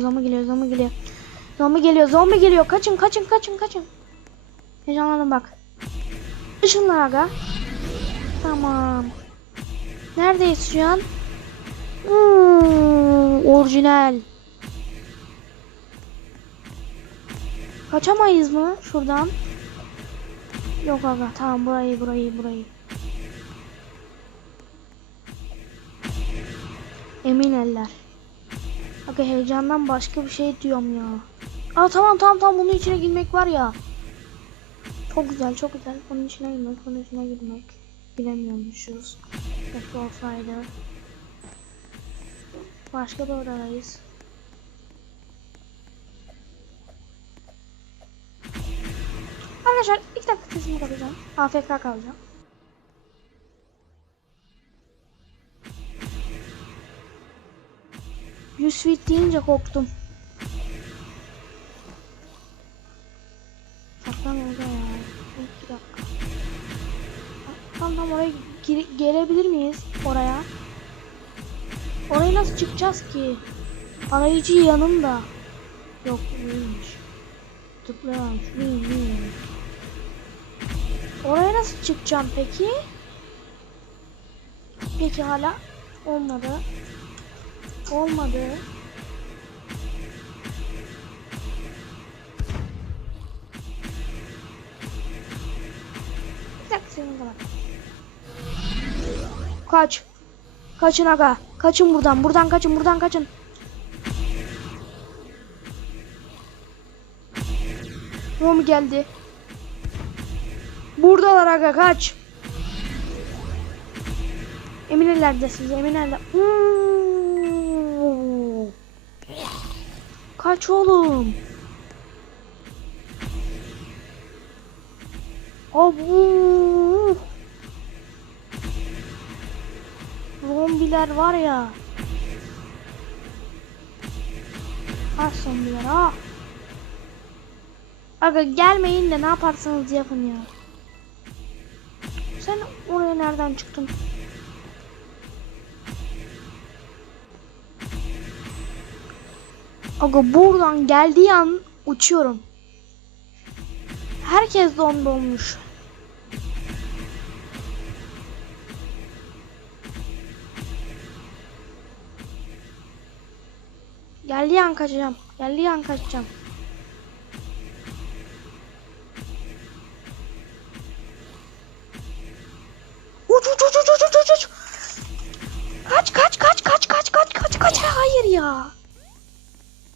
Zombi geliyor, zombi geliyor. Zombi geliyor, zombi geliyor. Kaçın, kaçın, kaçın, kaçın. Heyecanlandım bak. Işınlar aga. Tamam. Neredeyiz şu an? Hmm, orijinal. Kaçamayız mı şuradan? Yok aga tamam burayı burayı burayı. Emin eller. Aga heyecandan başka bir şey diyorum ya. Aa tamam tamam tamam bunun içine girmek var ya. Çok güzel çok güzel. Bunun içine girmek bunun içine girmek. Bilemiyormuşuz. Keşke olsaydı. Başka bir odadayız. Arkadaşlar iki dakika sesimi kapatacağım. AFK kalacağım. Yüz feet deyince korktum. Saklan orada ya. İki dakika. Tam tam oraya gelebilir miyiz? Oraya. Oraya nasıl çıkacağız ki? Arayıcı yanımda. Yok değilmiş. Tıklayalım. Değil. Oraya nasıl çıkacağım peki? Peki hala olmadı. Olmadı. Bir senin kadar. Kaç. Kaçın aga. Kaçın buradan. Buradan kaçın. Buradan kaçın. Rom geldi. Buradalar aga kaç. Emin ellerdesiniz emin eller. Oo. Kaç oğlum. Abu. Zombiler var ya. Ah zombiler ah. Aga gelmeyin de ne yaparsanız yapın ya. Sen oraya nereden çıktın? Aga buradan geldiği an uçuyorum. Herkes zombi olmuş. Geldiği an kaçacağım. Geldiği an kaçacağım.